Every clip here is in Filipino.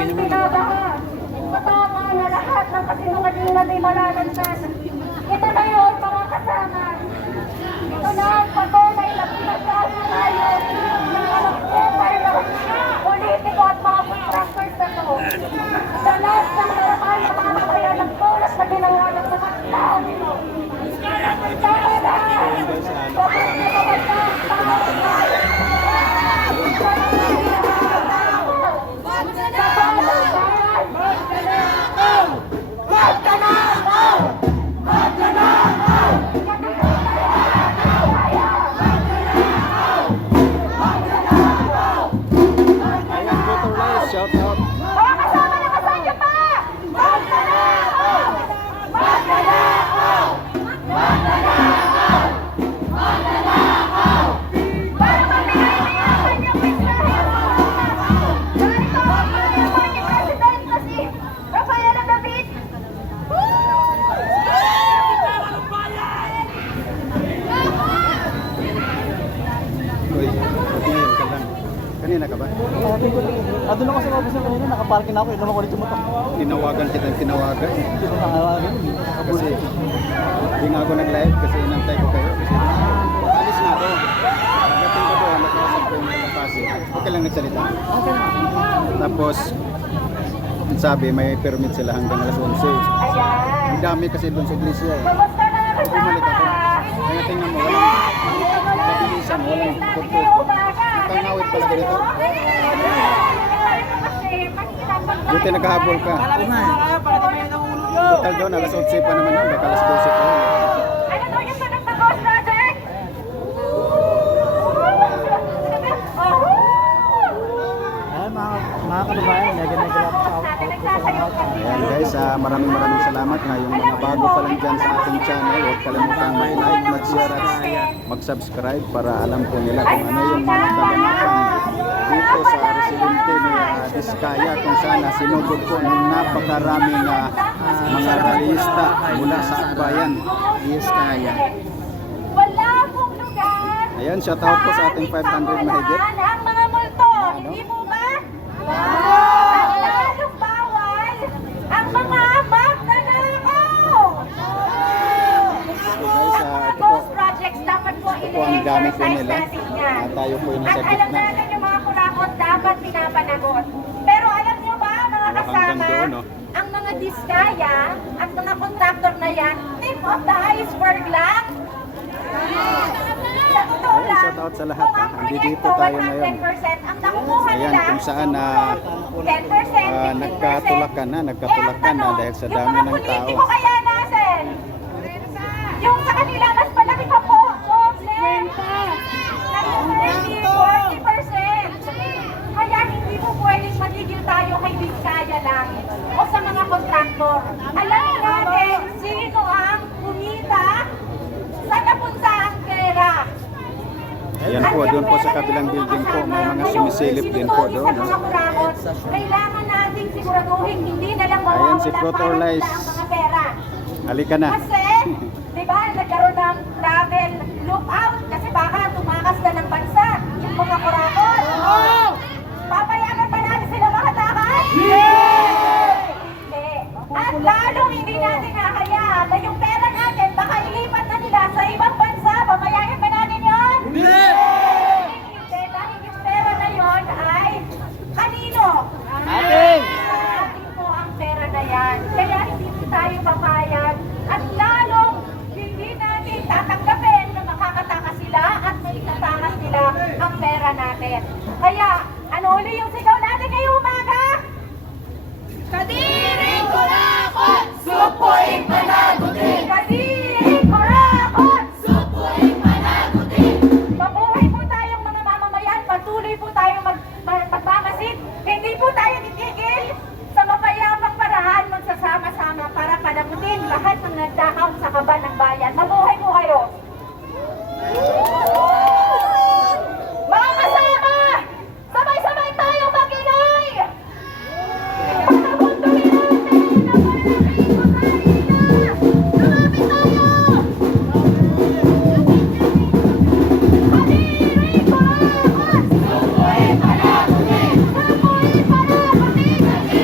ng binabaha. Matama na lahat ng kasinungalingan ay malalansan. Ito na yun, mga kasama. Ito na ang patunay na pinagkasa tayo ng alam ko para politiko at mga contractors na to. Sa lahat ng marahal na mga kaya ng tulas na ginangalan sa mga tao nito. Tama na! Bakit na kapagka ang tao tayo? Shout out. Mga kasama na kasanya pa! Magnanakaw! Magnanakaw! Magnanakaw! Magnanakaw! Para mapinahimiyakan yung mensahe mo! Narito ang Vice President na si Rafaela David! Uy, patingin ka lang. Kanina ka ba? Doon ako sa office kanina, nakaparking na ako, yun naman ko ulit yung motor. Tinawagan kita, tinawagan. Hindi ko nakawagin. Kasi hindi nga ako nag-live kasi inantay ko kayo. Kasi alis na ako. Pagdating ko doon, nakausap ko yung mga kasi. Okay lang nagsalita. Tapos, sabi may permit sila hanggang alas 11. Ayan! Ang dami kasi doon sa iglesia eh. Kumusta na kasama? Bumalik ako. Kaya tingnan mo, walang mabilisan, walang purpose. Nakangawit pala ganito. Buti naghahabol ka. Total doon, alas 11 pa naman yun. Baka alas 12 pa yun. Ano daw yung sagot ng boss natin? Ayan, mga kababayan, mega love sa Ayan guys, maraming salamat na yung mga bago pa lang dyan sa ating channel. Huwag kalimutang mag-like, mag-share at mag-subscribe para alam po nila kung ano yung mga kaganapan dito sa residente ni Diskaya, kung sana sinugod po ng napakaraming mga realista mula sa Akbayan, Diskaya. Wala pong lugar. Ayan, shout out po sa ating 500 mahigit. Ang mga multo, hindi po ba? At lalong bawal ang mga magnanakaw. So guys, Ang mga ito po, ghost projects dapat po ito po ang gamit po i-exercise nila. natin yan. Tayo po yung nasa At alam gitna. natin yung mga kurakot dapat pinapanagot. Pero alam niyo ba mga Hanggang kasama, doon, no? ang mga diskaya at mga kontraktor na yan, tip of the iceberg lang. Sa totoo Ayan, lang, shout out sa lahat, kung ang ha. Nandito proyekto tayo ngayon. 100%, ang nakukuha Ayan, nila, kung saan 10%, 15%. nagkatulakan na dahil sa dami ng Yung mga tao. politiko kaya natin, yung sa kanila mas malaki pa po, problem. Nag-20, 40%. Kaya hindi po pwedeng magigil tayo kay Diskaya lang o sa mga kontraktor. Alam natin sino ang kumita, saan napunta ang pera. Ayan po, doon po sa kabilang building po, may mga sumisilip din po doon. Sa No? mga kurakot, kailangan nating siguraduhin hindi na lang Ayan si mawawala Fruit or para Lies. ang mga pera. Halika na. Kasi, di ba, nagkaroon ng travel lookout kasi baka tumakas na ng bansa yung mga kurakot. Papayagan ba natin sila makatakas? Hindi. At lalong hindi natin hahayaan na yung pera natin baka ilipat na nila sa ibang bansa. Papayagan ba natin yun? Hindi! Dahil yung pera na yun ay kanino? Atin po ang pera na yan. Kaya hindi po tayo papayag at lalong hindi natin tatanggapin na makakatakas sila at maitatakas nila ang pera natin. Kaya, ano uli yung sigaw natin ngayong umaga? Kadiring kurakot! Supoy panagutin! Kadiring kurakot! Supoy panagutin! Mabuhay po tayong mga mamamayan, patuloy po tayong magmamasid. Hindi po tayo titigil sa mapayapang paraan magsasama-sama para panagutin lahat ng nagdakaw sa kaban ng bayan. Mabuhay po kayo! Mga kasama! Sabay-sabay tayo mag-ingay! Pagkakuntuhin natin na malaking makarina! Lumapit tayo! Kadiring kurakot! Supoy panagutin! Supoy panagutin!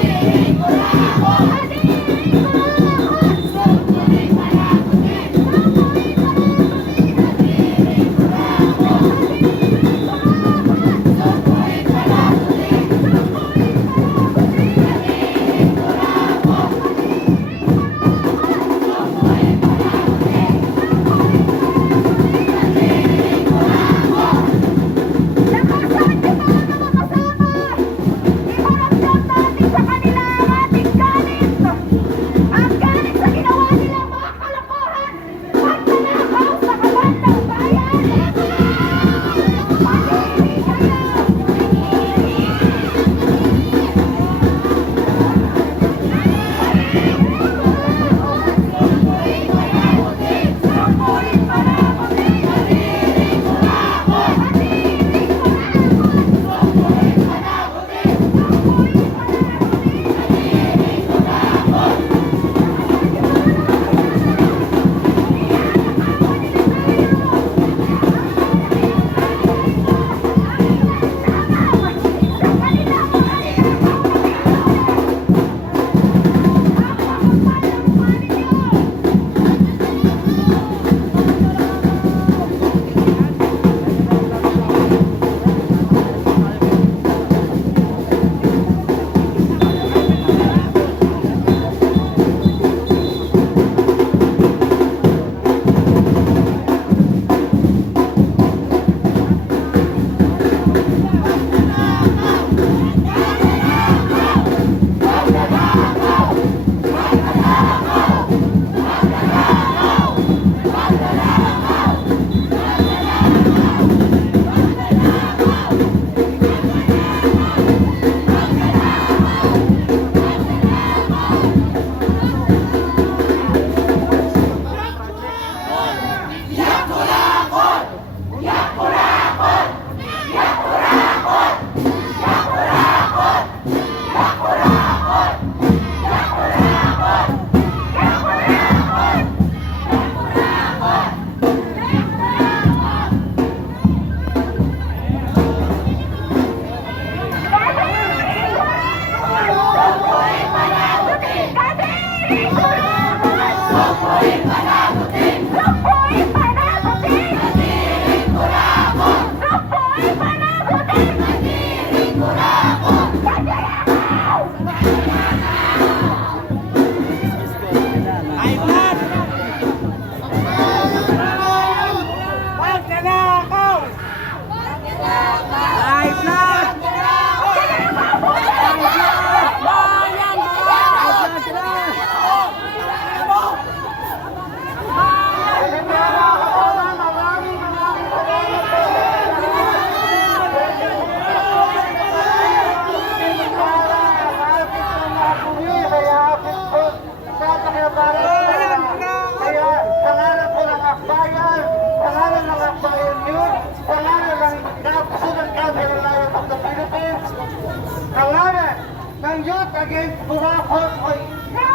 against Burakon o No!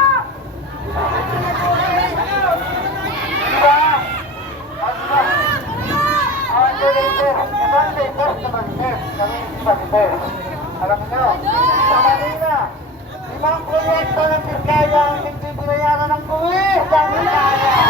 Diba? Ang director, ibang director sa Manila, kami si Manila. Alam nyo, sa Manila, 5 proyekto ng Biskaya ang hindi binayaran ng buwis ng Biskaya.